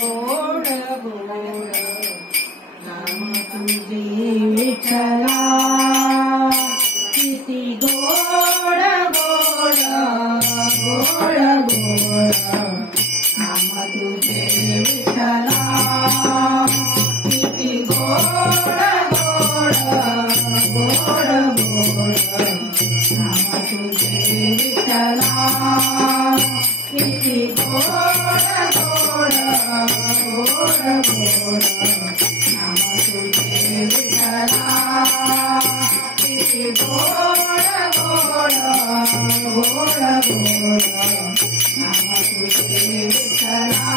गोड गोड नाम तुझे विठ्ठला किती गोड गोड गोड गोड नाम तुझे विठ्ठला किती गोड गोड गोड गोड नाम तुझे विठ्ठला किती गोड गोड गोड गोड नाम तुझे विठ्ठला किती गोड गोड गोड गोड नाम तुझे विठ्ठला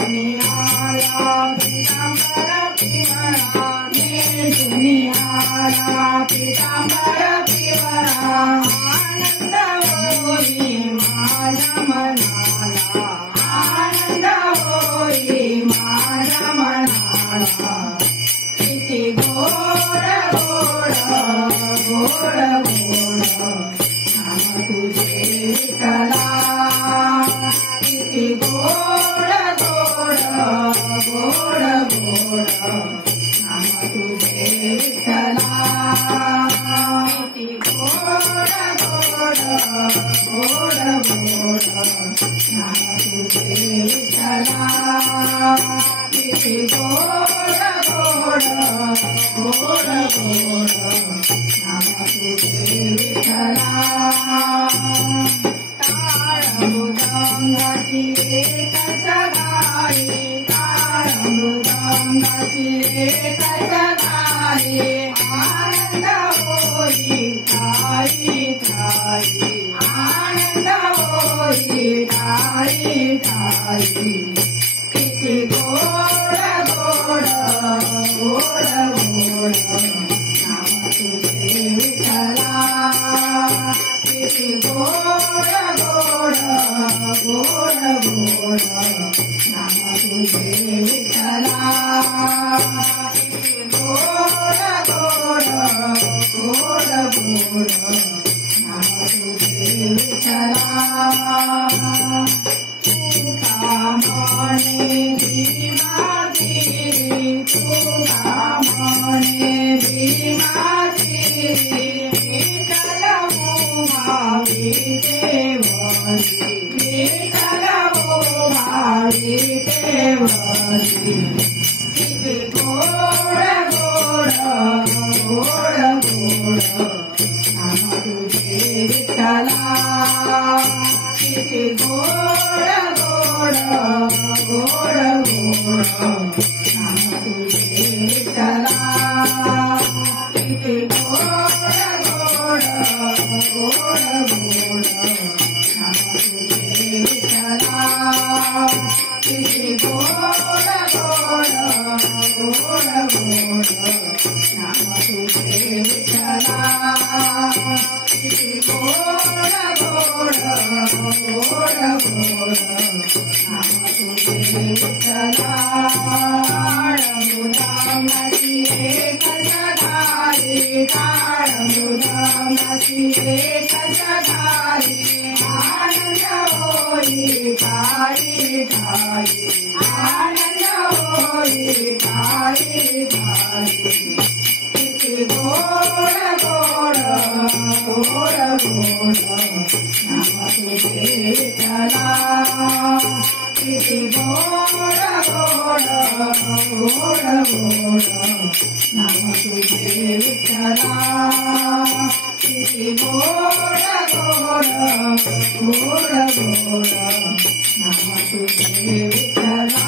दुनियाला पितांबर पिवळा दुनियाला पितांबर पिवळा आनंद होई माझ्या मनाला आनंद होई माझ्या मनाला किती गोड गोड गोड गोड नाम तुझे विठ्ठला किती गोड गोड गोड गोड नाम तुझे विठ्ठला किती गोड गोड गोड गोड नाम तुझे विठ्ठला किती गोड गोड गोड गोड नाम तुझे विठ्ठला मृदंगाची एकच गाई मृदंगाची एकच गाई आनंद होई ठाई ठाई आनंद होई ठाई ठाई किती गोड गोड गोड गोड नाम तुझे विठ्ठला किती गोड गोड गोड गोड नाम तुझे विठ्ठला किती गोड गोड गोड गोड नाम तुझे विठ्ठला तुका म्हणे भीमाची तुका म्हणे भीमाची विठ्ठल भावी देवरी विठ्ठल भावी देवरी किती गोड गोड गोड गोड नाम तुझे विठ्ठला किती गोड गोड गोड गोड नाम तुझे विठ्ठला किती गोड गोड गोड गोड नाम तुझे विठ्ठला किती गोड गोड गोड गोड नाम तुझे विठ्ठला किती गोड गोड गोड गोड नाम तुझे विठ्ठला मृदंगाची एकच गाई मृदंगाची एकच गाई आनंद होई ठाई ठाई आनंद होई ठाई ठाई किती गोड गोड गोड गोड नाम तुझे विठ्ठला किती गोड गोड गोड गोड नाम तुझे विठ्ठला किती गोड गोड गोड गोड नाम तुझे विठ्ठला